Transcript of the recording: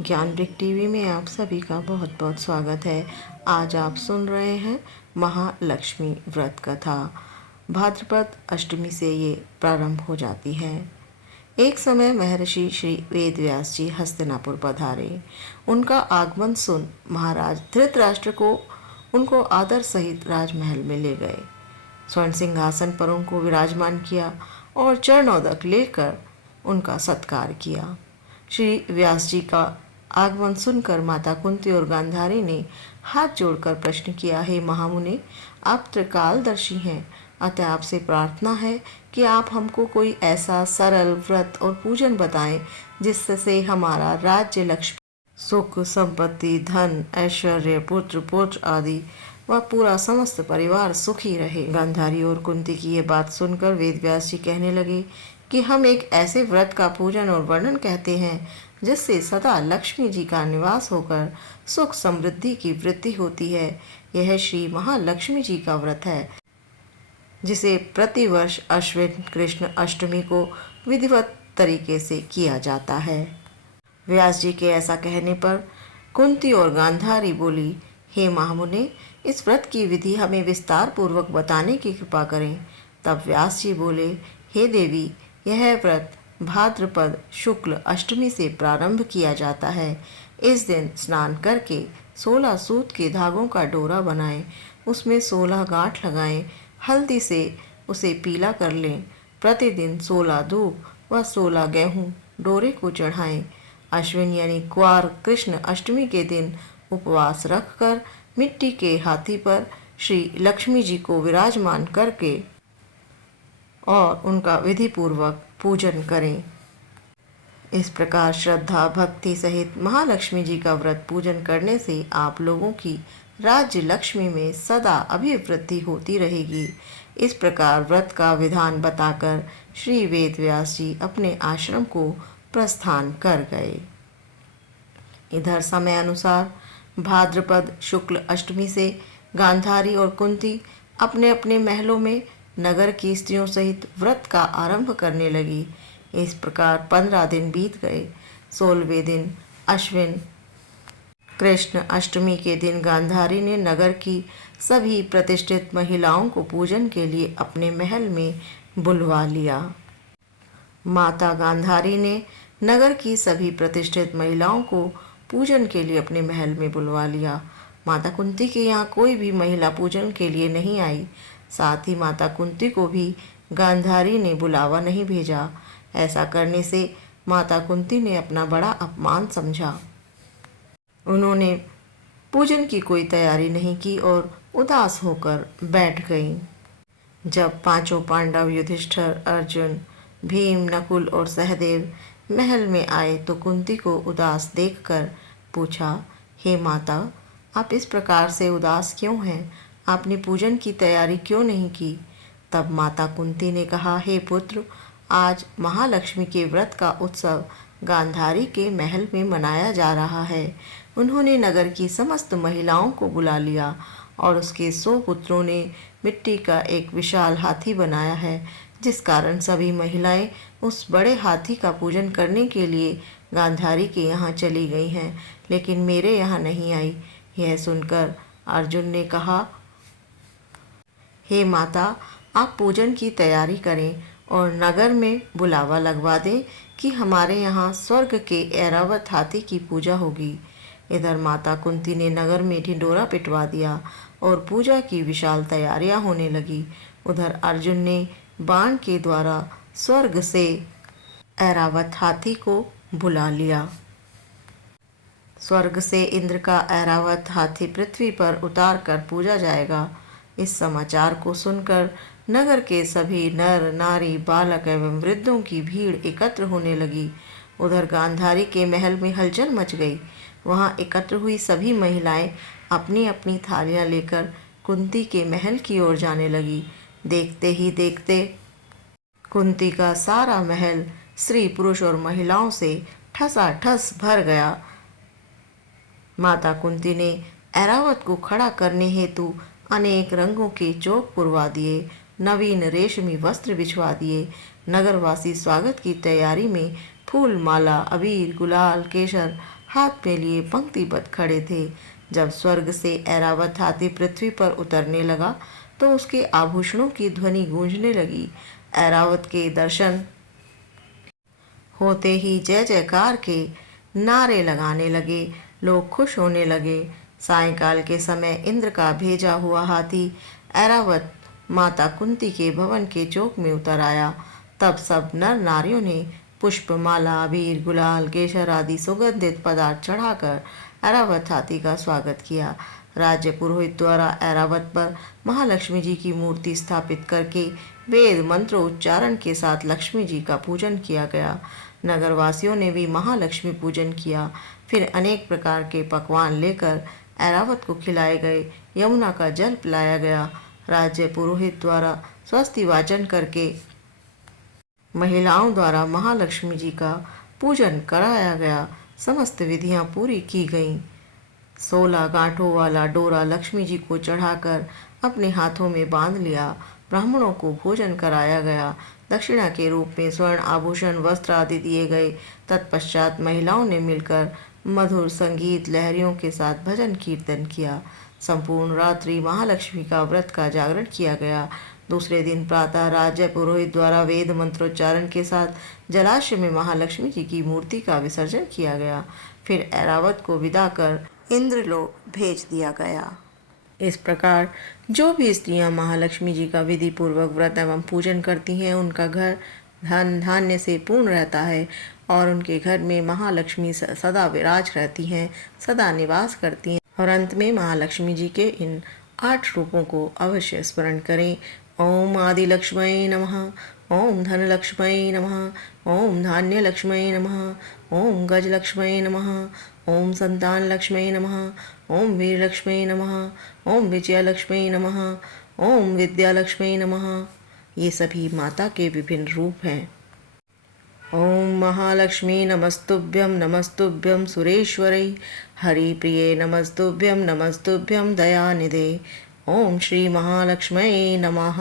ज्ञानवृक्ष TV में आप सभी का बहुत बहुत स्वागत है। आज आप सुन रहे हैं महालक्ष्मी व्रत कथा। भाद्रपद अष्टमी से ये प्रारंभ हो जाती है। एक समय महर्षि श्री वेदव्यास जी हस्तिनापुर पधारे। उनका आगमन सुन महाराज धृतराष्ट्र को उनको आदर सहित राजमहल में ले गए। स्वर्ण सिंहासन पर उनको विराजमान किया और चरणोदक लेकर उनका सत्कार किया। श्री व्यास जी का आगमन सुनकर माता कुंती और गांधारी ने हाथ जोड़कर प्रश्न किया, हे महामुनि, आप त्रिकालदर्शी हैं, अतः आपसे प्रार्थना है कि आप हमको कोई ऐसा सरल व्रत और पूजन बताएं जिससे हमारा राज्य, लक्ष्मी, सुख, संपत्ति, धन, ऐश्वर्य, पुत्र पौत्र आदि व पूरा समस्त परिवार सुखी रहे। गांधारी और कुंती की ये बात सुनकर वेदव्यास जी कहने लगे कि हम एक ऐसे व्रत का पूजन और वर्णन कहते हैं जिससे सदा लक्ष्मी जी का निवास होकर सुख समृद्धि की वृद्धि होती है। यह श्री महालक्ष्मी जी का व्रत है जिसे प्रतिवर्ष अश्विन कृष्ण अष्टमी को विधिवत तरीके से किया जाता है। व्यास जी के ऐसा कहने पर कुंती और गांधारी बोली, हे महामुनि, इस व्रत की विधि हमें विस्तार पूर्वक बताने की कृपा करें। तब व्यास जी बोले, हे देवी, यह व्रत भाद्रपद शुक्ल अष्टमी से प्रारंभ किया जाता है। इस दिन स्नान करके 16 सूत के धागों का डोरा बनाएं, उसमें 16 गांठ लगाएं, हल्दी से उसे पीला कर लें। प्रतिदिन 16 धूप व 16 गेहूँ डोरे को चढ़ाएं। अश्विन यानी क्वार कृष्ण अष्टमी के दिन उपवास रखकर मिट्टी के हाथी पर श्री लक्ष्मी जी को विराजमान करके और उनका विधि पूर्वक पूजन करें। इस प्रकार श्रद्धा भक्ति सहित महालक्ष्मी जी का व्रत पूजन करने से आप लोगों की राज्य लक्ष्मी में सदा अभिवृद्धि होती रहेगी। इस प्रकार व्रत का विधान बताकर श्री वेदव्यास जी अपने आश्रम को प्रस्थान कर गए। इधर समय अनुसार भाद्रपद शुक्ल अष्टमी से गांधारी और कुंती अपने अपने महलों में नगर की स्त्रियों सहित व्रत का आरंभ करने लगी। इस प्रकार 15 दिन बीत गए। 16वें दिन अश्विन कृष्ण अष्टमी के दिन गांधारी ने नगर की सभी प्रतिष्ठित महिलाओं को पूजन के लिए अपने महल में बुलवा लिया। माता गांधारी ने नगर की सभी प्रतिष्ठित महिलाओं को पूजन के लिए अपने महल में बुलवा लिया। माता कुंती के यहाँ कोई भी महिला पूजन के लिए नहीं आई। साथ ही माता कुंती को भी गांधारी ने बुलावा नहीं भेजा। ऐसा करने से माता कुंती ने अपना बड़ा अपमान समझा। उन्होंने पूजन की कोई तैयारी नहीं की और उदास होकर बैठ गईं। जब पांचों पांडव युधिष्ठिर, अर्जुन, भीम, नकुल और सहदेव महल में आए तो कुंती को उदास देखकर पूछा, हे माता, आप इस प्रकार से उदास क्यों हैं? आपने पूजन की तैयारी क्यों नहीं की? तब माता कुंती ने कहा, हे पुत्र, आज महालक्ष्मी के व्रत का उत्सव गांधारी के महल में मनाया जा रहा है। उन्होंने नगर की समस्त महिलाओं को बुला लिया और उसके 100 पुत्रों ने मिट्टी का एक विशाल हाथी बनाया है, जिस कारण सभी महिलाएं उस बड़े हाथी का पूजन करने के लिए गांधारी के यहाँ चली गई हैं, लेकिन मेरे यहाँ नहीं आई। यह सुनकर अर्जुन ने कहा, हे माता, आप पूजन की तैयारी करें और नगर में बुलावा लगवा दें कि हमारे यहाँ स्वर्ग के ऐरावत हाथी की पूजा होगी। इधर माता कुंती ने नगर में ढिंढोरा पिटवा दिया और पूजा की विशाल तैयारियां होने लगी। उधर अर्जुन ने बाण के द्वारा स्वर्ग से ऐरावत हाथी को बुला लिया। स्वर्ग से इंद्र का ऐरावत हाथी पृथ्वी पर उतार कर पूजा जाएगा। इस समाचार को सुनकर नगर के सभी नर नारी बालक एवं वृद्धों की भीड़ एकत्र होने लगी। उधर गांधारी के महल में हलचल मच गई। वहां एकत्र हुई सभी महिलाएं अपनी अपनी थालियां लेकर कुंती के महल की ओर जाने लगी। देखते ही देखते कुंती का सारा महल स्त्री पुरुष और महिलाओं से ठसाठस भर गया। माता कुंती ने ऐरावत को खड़ा करने हेतु अनेक रंगों के चौक पुरवा दिए, नवीन रेशमी वस्त्र बिछवा दिए। नगरवासी स्वागत की तैयारी में फूल माला, अबीर, गुलाल, केसर हाथ में लिए पंक्तिबद्ध खड़े थे। जब स्वर्ग से ऐरावत हाथी पृथ्वी पर उतरने लगा तो उसके आभूषणों की ध्वनि गूंजने लगी। ऐरावत के दर्शन होते ही जय जयकार के नारे लगाने लगे। लोग खुश होने लगे। सायंकाल के समय इंद्र का भेजा हुआ हाथी ऐरावत माता कुंती के भवन के चौक में उतर आया। तब सब नर नारियों ने पुष्प, माला, अबीर, गुलाल, केसर आदि सुगंधित पदार्थ चढ़ाकर ऐरावत हाथी का स्वागत किया। राज्य पुरोहित द्वारा ऐरावत पर महालक्ष्मी जी की मूर्ति स्थापित करके वेद मंत्रोच्चारण के साथ लक्ष्मी जी का पूजन किया गया। नगरवासियों ने भी महालक्ष्मी पूजन किया। फिर अनेक प्रकार के पकवान लेकर ऐरावत को खिलाए गए। यमुना का जल पिलाया गया। राज्य पुरोहित द्वारा स्वस्ति वाचन करके महिलाओं द्वारा महालक्ष्मी जी का पूजन कराया गया। समस्त विधियां पूरी की गईं। 16 गांठों वाला डोरा लक्ष्मी जी को चढ़ाकर अपने हाथों में बांध लिया। ब्राह्मणों को भोजन कराया गया। दक्षिणा के रूप में स्वर्ण आभूषण, वस्त्र आदि दिए गए। तत्पश्चात महिलाओं ने मिलकर मधुर संगीत लहरियों के साथ भजन कीर्तन किया। संपूर्ण रात्रि महालक्ष्मी का व्रत का जागरण किया गया। दूसरे दिन प्रातः राज्य पुरोहित द्वारा वेद मंत्रोच्चारण के साथ जलाशय में महालक्ष्मी जी की मूर्ति का विसर्जन किया गया। फिर ऐरावत को विदा कर इंद्रलोक भेज दिया गया। इस प्रकार जो भी स्त्रियां महालक्ष्मी जी का विधि पूर्वक व्रत एवं पूजन करती हैं उनका घर धन धान्य से पूर्ण रहता है और उनके घर में महालक्ष्मी सदा विराज रहती हैं, सदा निवास करती हैं। और अंत में महालक्ष्मी जी के इन 8 रूपों को अवश्य स्मरण करें। ओम आदिलक्ष्मये नमः, ओम धनलक्ष्मये नमः, ओम धान्यलक्ष्मये नमः, ओम गजलक्ष्मये नमः, ओम संतानलक्ष्मये नमः, ओम वीरलक्ष्मये नमः, ओम विजयलक्ष्मये नमः, ओम विद्यालक्ष्मये नमः। ये सभी माता के विभिन्न रूप हैं। ओम महालक्ष्मी नमस्तुभ्यं नमस्तुभ्यं सुरेश्वरी हरिप्रिये नमस्तुभ्यं नमस्तुभ्यं दयानिधे। ओम श्री महालक्ष्मये नमः।